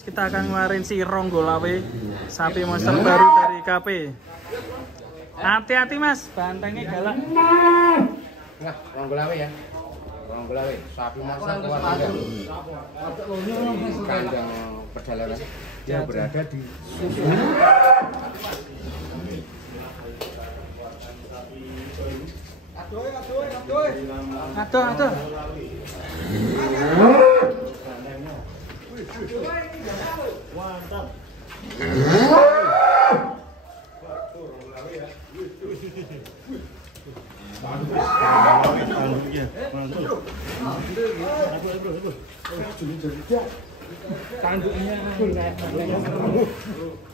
Kita akan ngeluarin si Ronggolawe, sapi monster baru dari KP. Hati-hati mas, bantengnya galak. Nah, Ronggolawe ya. Ronggolawe, sapi monster keluarga. Kandang perjalanan yang berada di susu. Aduh. Mantap. Tanduknya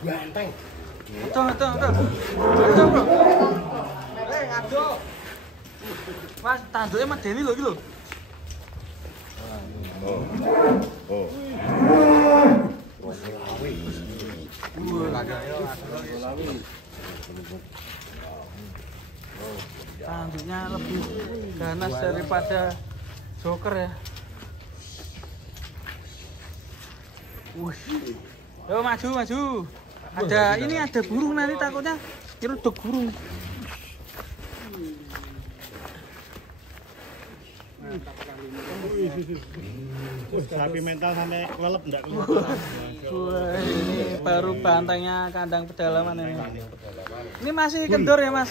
Banteng. Aduh. Mas, tanduknya medeni lho iki lho. Oh. Tanduknya lebih ganas daripada joker ya. Yo maju. Ada burung nanti takutnya nyeruduk burung. Sapi mental sampai kelelep enggak Wah, ini baru bantengnya kandang pedalaman ini. Ini masih kendor ya mas?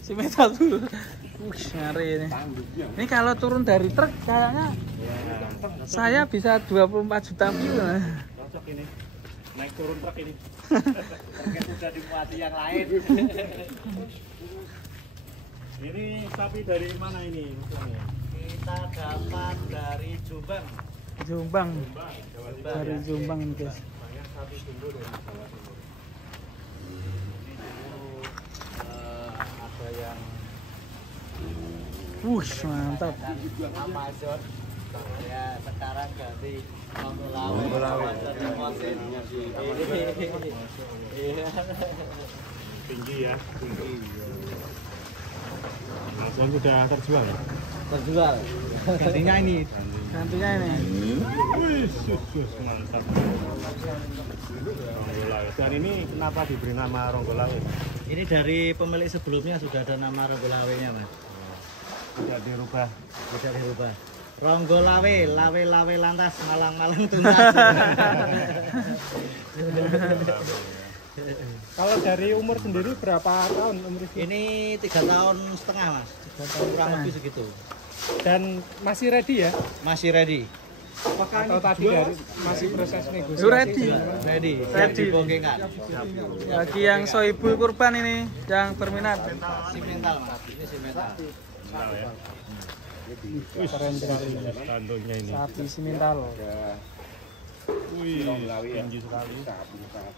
Si metal dulu. Ngeri ini. Ini kalau turun dari truk kayaknya saya bisa 24 juta view. Cocok ini. Naik turun truk ini. Truknya sudah dimuati yang lain. Ini sapi dari mana ini? Kita dapat dari Jombang. Jombang. Dari Jombang ini guys. Banyak sapi tumbuh dari Jawa Timur. Ada yang Mantap. Amazon. Ya sekarang ganti Ronggolawe. Tinggi ya, tinggi. Langsung sudah terjual. Gantinya ini. Wih, mantap. Ronggolawe. Dan ini kenapa diberi nama Ronggolawe? Ini dari pemilik sebelumnya sudah ada nama Ronggolawe-nya, Mas. Tidak dirubah. Ronggolawe, lawe lantas, malang tuntas. Kalau dari umur sendiri berapa tahun umur Ini 3,5 tahun, Mas. Kurang lebih segitu. Dan masih ready ya? Masih ready. Apakah atau tadi dari masih proses negosiasi? Ready. Dibongkengkan. Bagi yang sohibul kurban ini yang berminat. Simental, Mas. Ini simental. Ya. Keren sekali. Tanduknya ini. Sapi simental. Wih, tinggi sekali.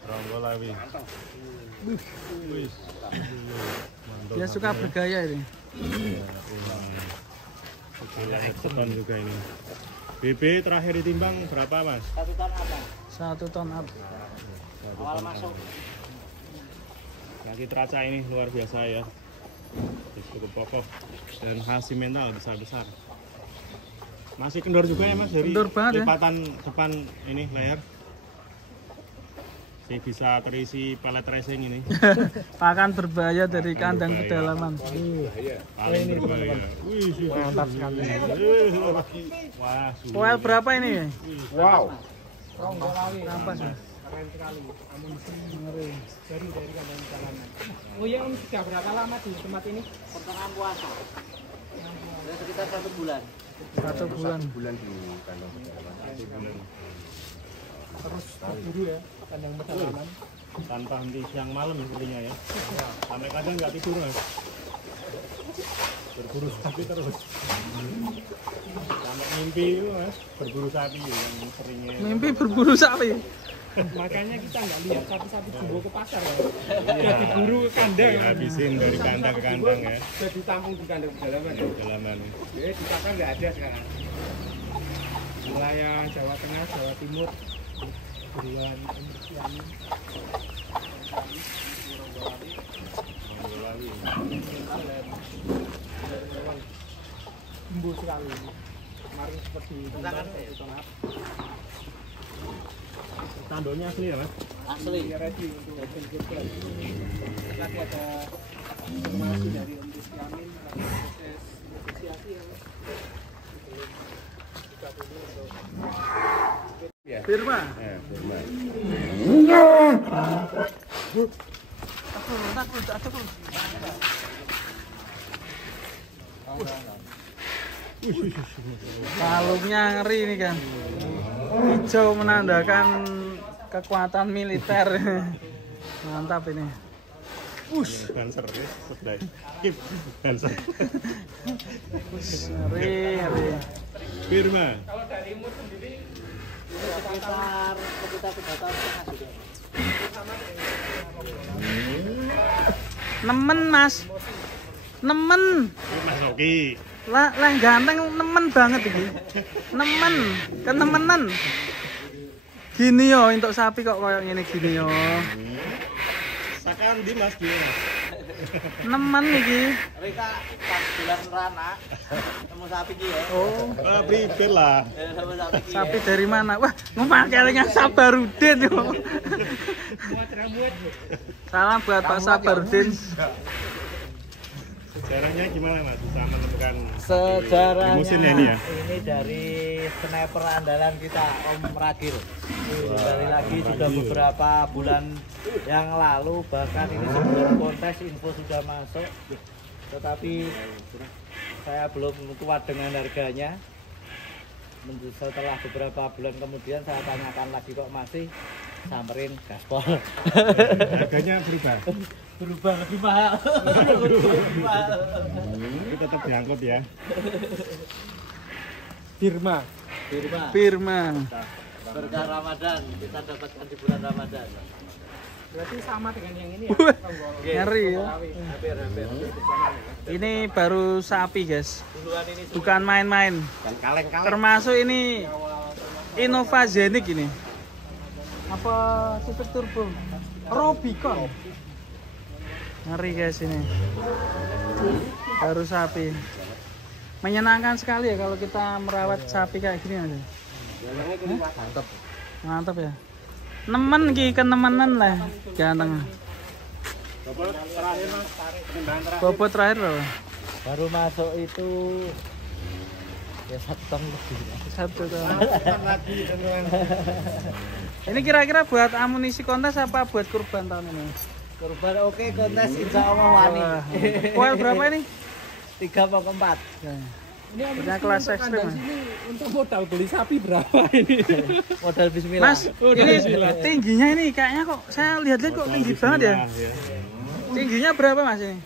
Ronggolawe. Wih. Mantap. Dia suka bergaya ini. Gila, eksotan juga ini. BB terakhir ditimbang berapa, Mas? 1 ton apa? 1 ton up. Awal masuk. Lagi teraca ini luar biasa ya. Cukup kokoh dan hasil mental besar-besar. Masih kendor juga ya Mas dari Kendor banget, ya. lipatan depan ini layar. Sih bisa terisi pelet racing ini. Pakan berbahaya dari kandang pedalaman. Paling berbahaya. Wih, Mantap sekali. Wah, Poel berapa ini? Wow. Rampas mas. Keren sekali, amunisi dari kandang pedalaman. Oh ya, Om, sudah berapa lama di tempat ini? Pertengahan puasa. Ya, sekitar 1 bulan. 1 bulan. Bulan di kandang pedalaman. Terus berburu ya, kandang pedalaman. tanpa henti siang malam sepertinya ya. Sampai kadang nggak tidur Mas. Berburu sapi terus. Sampai mimpi itu Mas, berburu sapi yang seringnya. Mimpi berburu sapi. Makanya kita nggak lihat sapi-sapi dibawa ke pasar ya. Sudah diburu ke kandang. Habisin dari kandang ke kandang ya. Sudah ditampung di kandang pedalaman. Jalanan. Jadi di pasar nggak ada sekarang. Wilayah Jawa Tengah, Jawa Timur, Berian, tumbuh sekali. Kemarin seperti Tandonya asli ya mas? Asli. Ready untuk open kurban. Lagi ada informasi dari Om Rizky Amin lagi proses negosiasi ya Mas. Juga dulu untuk Firma. Ya, Firma. Takut. Kalungnya ngeri ini kan. Hijau menandakan kekuatan militer. Mantap ini. Dancer ya, sebelah. Skip, dancer. Ngeri. Firma. Sekitar 3 tahun setengah juga. Nemen mas. Nemen. Mas Oki. Lah ganteng nemen banget ini. Nemen, kenemenan. Gini yo untuk sapi kok koyo ngene gini yo. Sakan di mas gimana? Nemen iki. Rika pas bulan rana temu sapi ki ya. Oh, Pribir lah. Temu sapi ki. sapi dari mana? Wah, ngemakelingan Sabarudin yo. Salam buat Pak Sabarudin. Sejarahnya gimana mas? Bisa menemukan Sejarahnya limusin ya ini ya? ini dari sniper andalan kita Om Ragil. Kembali lagi sudah beberapa bulan yang lalu, bahkan ini sebelum kontes info sudah masuk, tetapi saya belum kuat dengan harganya. Setelah beberapa bulan kemudian saya tanyakan lagi kok masih, samperin gaspol. Harganya Berubah lebih mahal. Tapi tetap diangkut ya. Firma. Firma. Berkah Ramadan kita dapatkan di bulan Ramadan. Berarti sama dengan yang ini ya? Ngeri ya. Hampir. Ini baru sapi guys, Duluan ini bukan main-main. Dan kaleng-kaleng. Termasuk ini Innovagenik ini. Apa super turbo? Robicon. Ngeri guys ini. Baru sapi. Menyenangkan sekali ya kalau kita merawat sapi kayak gini aja. Mantap ya. Nemen ki kenemenan lah, ganteng. Bobot terakhir mas, pertimbangan terakhir. Bobot terakhir loh. baru masuk itu ya 1 ton lebih. 1 ton. Lagi teman-teman. Ini kira-kira buat amunisi kontes apa buat kurban tahun ini? Kurban oke, kontes insya Allah wani. Wah, poin berapa ini? 3,4. Ini Om Punya Rizky kelas untuk ekstrim, kandang Mas. sini untuk modal beli sapi berapa ini? Modal bismillah. Mas, ini tingginya ini kayaknya kok saya lihat-lihat kok tinggi banget ya. Tingginya berapa Mas ini?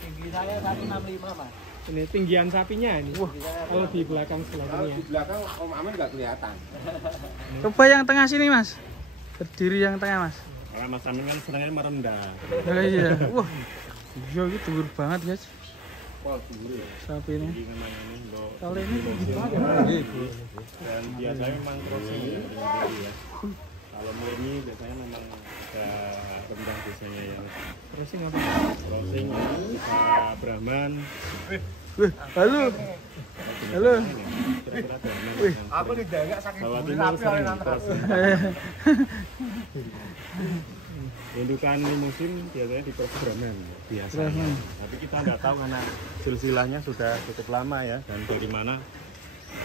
Tinggi saya 165, Mas. Ini tinggian sapinya ini. Wah, kalau di belakang sebelah Kalau sini di belakang Om Amin nggak kelihatan. Coba yang tengah sini Mas. Berdiri yang tengah Mas. Karena Mas Amin kan senangnya merendah. Oh iya. Wah. Iya gitu dhuwur banget guys. Wah, dulu. Sapi ini. Jadi memang ini loh. Kali ini tinggi banget ya. Dan biasanya memang crossing ya, ya. Kalau murni biasanya memang rendah biasanya ya. Crossing apa? Crossing bisa Brahman. Wih, halo. Halo. Kira-kira Brahman. Wih. Aku tidak enggak saking Jawa dulu Timur tapi oleh sering nonton. crossing. Indukan limusin biasanya di cross Brahman biasa. Brahman. Tapi kita nggak tahu karena silsilahnya sudah cukup lama ya, dan dari mana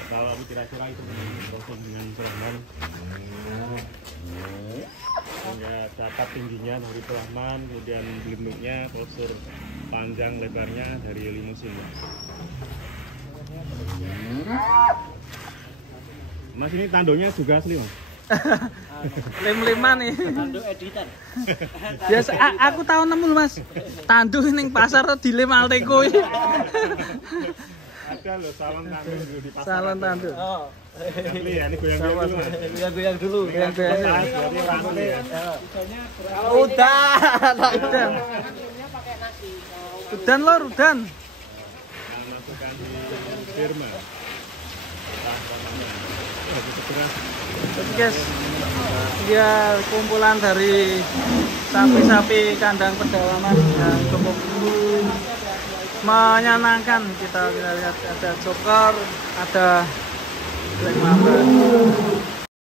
kalau kira-kira itu crossing dengan Brahman. Sehingga dapat tingginya dari Brahman, kemudian belinduknya, postur panjang lebarnya dari limusin. Mas, ini tandonya juga asli Mas? Lem-leman nih. Tanduk editan. Biasa aku tahu nemu Mas. Tanduk ning pasar tuh dilem Alteco. Ada loh salon tanduk dulu di pasar. Salon tanduk. Oh. Asli ya, ini goyang-goyang dulu Mas. Goyang dulu. Goyang-goyang. Berarti asli ya. Udah. Udan. Udan lor, udan. Yang masukkan di Firma. Oh, cukup keras. Oke guys, dia kumpulan dari sapi-sapi kandang pedalaman yang cukup menyenangkan. Kita lihat ada joker, ada black mamba.